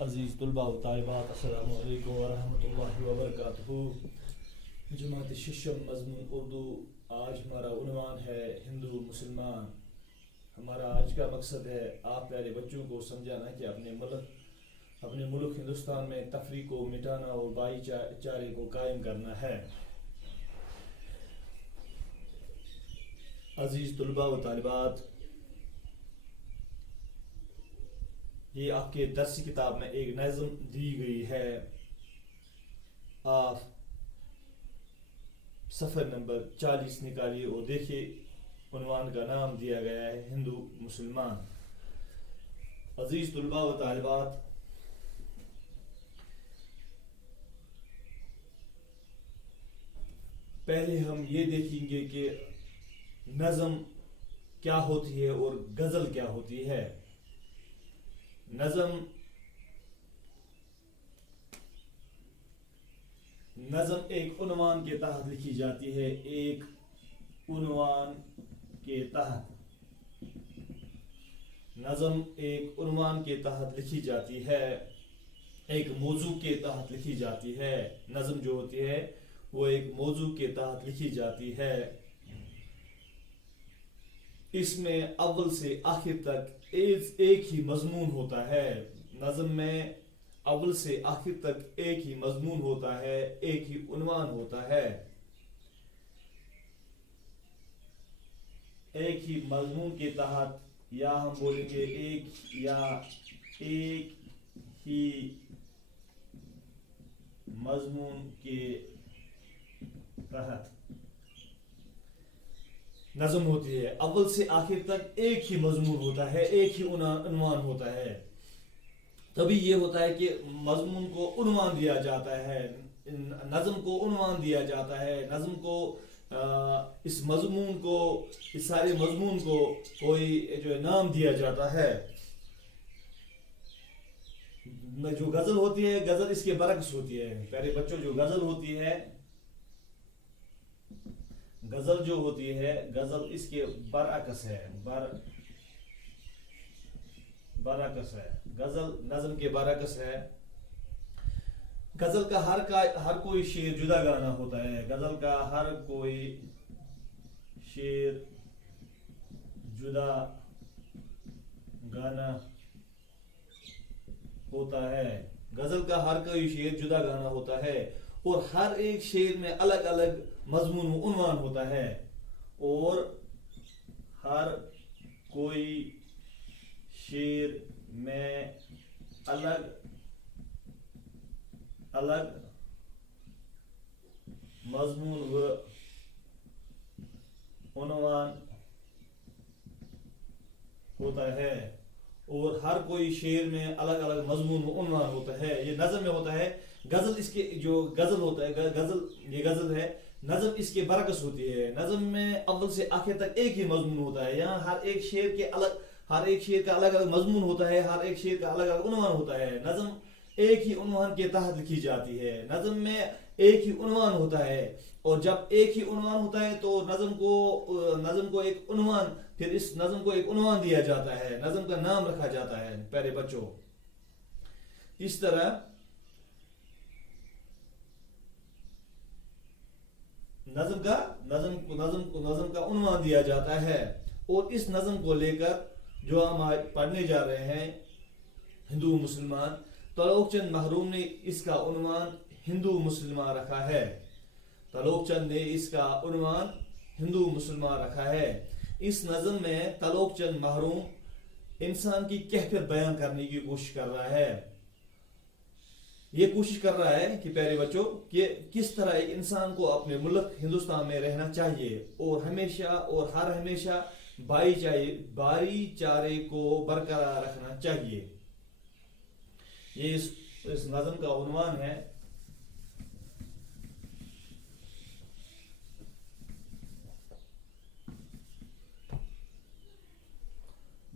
عزیز طلباء و طالبات، السلام علیکم ورحمۃ اللہ وبرکاتہ۔ جماعت ششم مضمون اردو، آج ہمارا عنوان ہے ہندو مسلمان۔ ہمارا آج کا مقصد ہے آپ پیارے بچوں کو سمجھانا کہ اپنے ملک ہندوستان میں تفریق کو مٹانا اور بھائی چارے کو قائم کرنا ہے۔ عزیز طلباء و طالبات، یہ آپ کے درسی کتاب میں ایک نظم دی گئی ہے۔ آپ صفحہ نمبر 40 نکالیے اور دیکھیے، عنوان کا نام دیا گیا ہے ہندو مسلمان۔ عزیز طلباء و طالبات، پہلے ہم یہ دیکھیں گے کہ نظم کیا ہوتی ہے اور غزل کیا ہوتی ہے۔ نظم ایک عنوان کے تحت لکھی جاتی ہے، ایک عنوان کے تحت نظم ایک عنوان کے تحت لکھی جاتی ہے، ایک موضوع کے تحت لکھی جاتی ہے۔ نظم جو ہوتی ہے وہ ایک موضوع کے تحت لکھی جاتی ہے۔ اس میں اول سے آخر تک ایک ہی مضمون ہوتا ہے۔ نظم میں اول سے آخر تک ایک ہی مضمون ہوتا ہے، ایک ہی عنوان ہوتا ہے۔ ایک ہی مضمون کے تحت، یا ہم بولیں گے ایک ہی مضمون کے تحت نظم ہوتی ہے۔ اول سے آخر تک ایک ہی مضمون ہوتا ہے، ایک ہی عنوان ہوتا ہے۔ تبھی یہ ہوتا ہے کہ مضمون کو عنوان دیا جاتا ہے، نظم کو عنوان دیا جاتا ہے، نظم کو اس مضمون کو، اس سارے مضمون کو کوئی جو نام دیا جاتا ہے۔ جو غزل ہوتی ہے، غزل اس کے برعکس ہوتی ہے پیارے بچوں۔ جو غزل ہوتی ہے، غزل جو ہوتی ہے، غزل اس کے برعکس ہے، برعکس ہے۔ غزل نظم کے برعکس ہے۔ غزل کا ہر کوئی شعر جدا گانا ہوتا ہے، غزل کا ہر کوئی شعر جدا گانا ہوتا ہے، غزل کا ہر کوئی شعر جدا گانا ہوتا ہے، اور ہر ایک شعر میں الگ الگ مضمون و عنوان ہوتا ہے، اور ہر کوئی شعر میں الگ الگ مضمون و عنوان ہوتا ہے، اور ہر کوئی شعر میں الگ الگ مضمون و عنوان ہوتا ہے۔ یہ نظم میں ہوتا ہے۔ غزل اس کے جو غزل ہوتا ہے، یہ غزل ہے، نظم اس کے برعکس ہوتی ہے۔ نظم میں اول سے آخر تک ایک ہی مضمون ہوتا ہے، یہاں ہر ایک شعر کا الگ الگ مضمون ہوتا ہے، ہر ایک شعر کا الگ الگ عنوان ہوتا ہے۔ نظم ایک ہی عنوان کے تحت لکھی جاتی ہے۔ نظم میں ایک ہی عنوان ہوتا ہے، اور جب ایک ہی عنوان ہوتا ہے تو نظم کو ایک عنوان، پھر اس نظم کو ایک عنوان دیا جاتا ہے، نظم کا نام رکھا جاتا ہے پیارے بچوں۔ اس طرح نظم کا عنوان دیا جاتا ہے، اور اس نظم کو لے کر جو ہم پڑھنے جا رہے ہیں ہندو مسلمان، تعلق چند محروم نے اس کا عنوان ہندو مسلمان رکھا ہے۔ تعلق چند نے اس کا عنوان ہندو مسلمان رکھا ہے۔ اس نظم میں تعلق چند محروم انسان کی کیفیت بیان کرنے کی کوشش کر رہا ہے۔ یہ کوشش کر رہا ہے کہ پیارے بچوں، کہ کس طرح ایک انسان کو اپنے ملک ہندوستان میں رہنا چاہیے، اور ہمیشہ اور ہر ہمیشہ بھائی چارے کو برقرار رکھنا چاہیے۔ یہ اس نظم کا عنوان ہے۔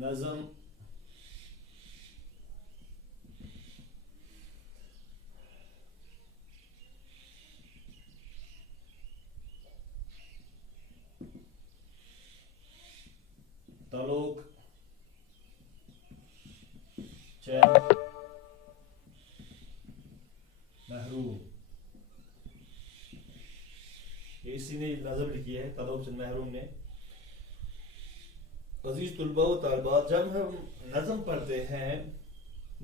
نظم تعلق چند इसी ने नज़म लिखी है, तलोक चंद महरूम ने। अजीज तुलबा व तालिबात, जब हम नज़म पढ़ते हैं,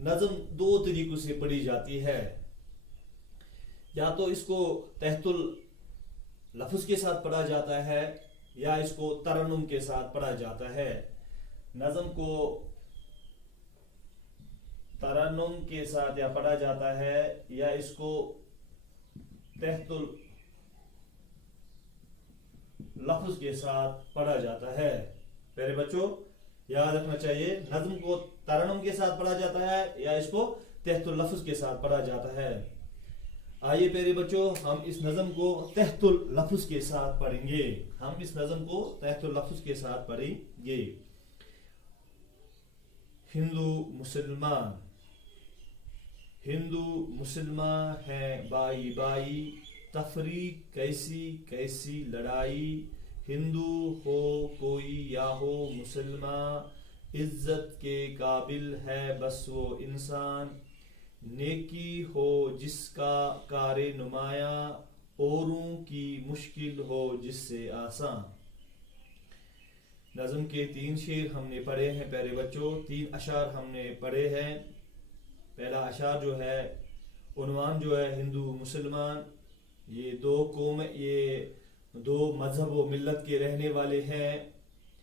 नज़म दो तरीकों से पढ़ी जाती है। या तो इसको तहतुल लफ्ज़ के साथ पढ़ा जाता है या इसको तरन्नुम के साथ पढ़ा जाता है। नज़म को तरन्नुम के साथ या पढ़ा जाता है या इसको तहतुल लफ्ज़ के साथ पढ़ा जाता है। प्यारे बच्चों, याद रखना चाहिए, नज़म को तरन्नुम के साथ पढ़ा जाता है या इसको तहतुल लफ्ज़ के साथ पढ़ा जाता है। आइए प्यारे बच्चों, हम इस नज़म को तहतुल लफ्ज़ के साथ पढ़ेंगे। हम इस नज़म को तहतुल लफ्ज़ के साथ पढ़ेंगे। हिंदू मुसलमान, हिंदू मुसलमान है बाई बाई, तफरीक कैसी कैसी लड़ाई। हिंदू हो कोई या हो मुसलमान, इज्जत के काबिल है बस वो इंसान। नेकी हो जिसका कारे नुमाया, औरों की मुश्किल हो जिससे आसान। नज़म के 3 शेर हमने पढ़े हैं प्यारे बच्चों, 3 अशार हमने पढ़े हैं। पहला अशार जो है, उन्वान जो है हिंदू मुसलमान, ये दो कौम, ये दो मजहब व मिल्लत के रहने वाले हैं,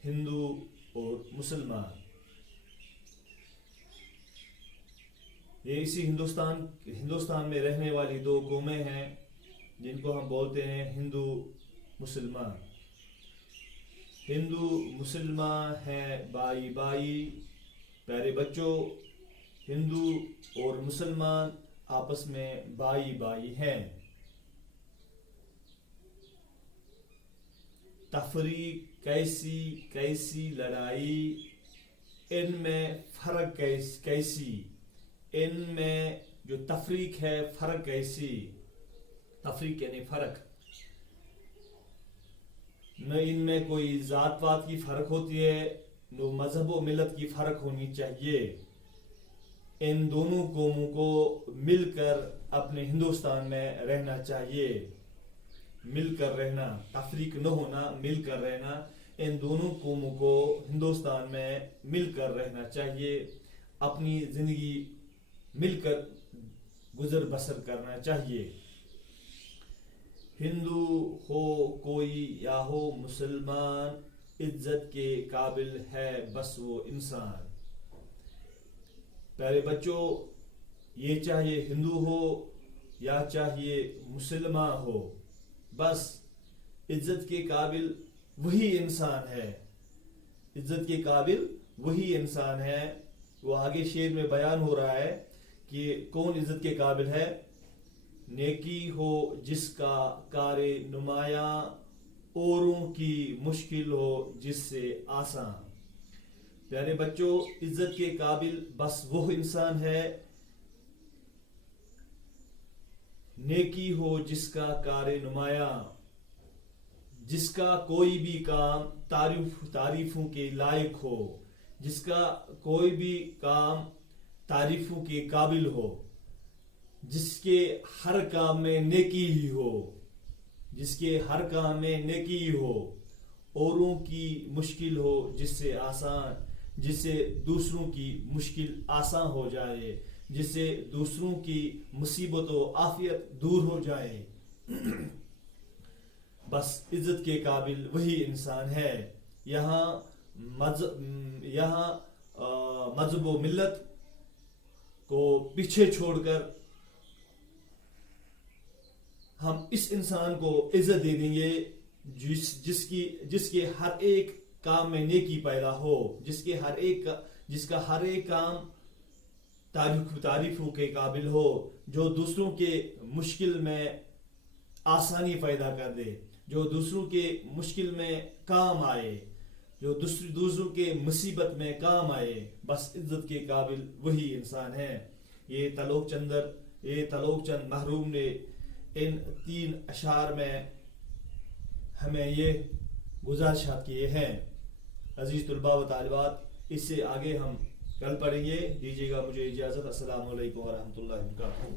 हिंदू और मुसलमान। ये इसी हिंदुस्तान में रहने वाली दो कौमें हैं जिनको हम बोलते हैं हिंदू मुसलमान। हिंदू मुसलमान है बाई बाई। प्यारे बच्चों, हिंदू और मुसलमान आपस में बाई बाई हैं। तफरीक कैसी कैसी लड़ाई, इनमें फर्क कैसी, इनमें जो तफरीक है फर्क कैसी। तफरीक यानी फर्क, न इनमें कोई जात पात की फर्क होती है, न मजहब व मिलत की फर्क होनी चाहिए। इन दोनों कौमों को मिलकर अपने हिंदुस्तान में रहना चाहिए। मिलकर रहना, तफरीक न होना, मिलकर रहना। इन दोनों कौमों को हिंदुस्तान में मिलकर रहना चाहिए। अपनी जिंदगी मिलकर गुजर बसर करना चाहिए। हिंदू हो कोई या हो मुसलमान, इज्जत के काबिल है बस वो इंसान। प्यारे बच्चों, ये चाहिए हिंदू हो या चाहिए मुसलमान हो, बस इज्जत के काबिल वही इंसान है। इज्जत के काबिल वही इंसान है। वो आगे शेर में बयान हो रहा है कि कौन इज्जत के काबिल है। नेकी हो जिसका कारे नुमाया, औरों की मुश्किल हो जिससे आसान। प्यारे बच्चों, इज्जत के काबिल बस वो इंसान है, नेकी हो जिसका कारे नुमाया, जिसका कोई भी काम तारीफों के लायक हो, जिसका कोई भी काम तारीफों के काबिल हो, जिसके हर काम में नेकी ही हो, जिसके हर काम में नेकी ही हो, औरों की मुश्किल हो जिससे आसान, जिससे दूसरों की मुश्किल आसान हो जाए, जिससे दूसरों की मुसीबत व आफियत दूर हो जाए। बस इज्जत के काबिल वही इंसान है। यहाँ मजहब व मिल्लत को पीछे छोड़कर हम इस इंसान को इज्जत दे देंगे जिसके हर एक काम में नेकी पैदा हो, जिसका हर एक काम तारीफों के काबिल हो, जो दूसरों के मुश्किल में आसानी पैदा कर दे, जो दूसरों के मुश्किल में काम आए, जो दूसरों के मुसीबत में काम आए। बस इज्जत के काबिल वही इंसान है। ये तलोक चंद महरूम ने इन 3 अशार में हमें ये गुजारिशात किए हैं। अजीज तुलबा व तालिबात, इससे आगे हम कल पढ़ेंगे। दीजिएगा मुझे इजाज़त। अस्सलामु अलैकुम व रहमतुल्लाहि व बरकातुहू।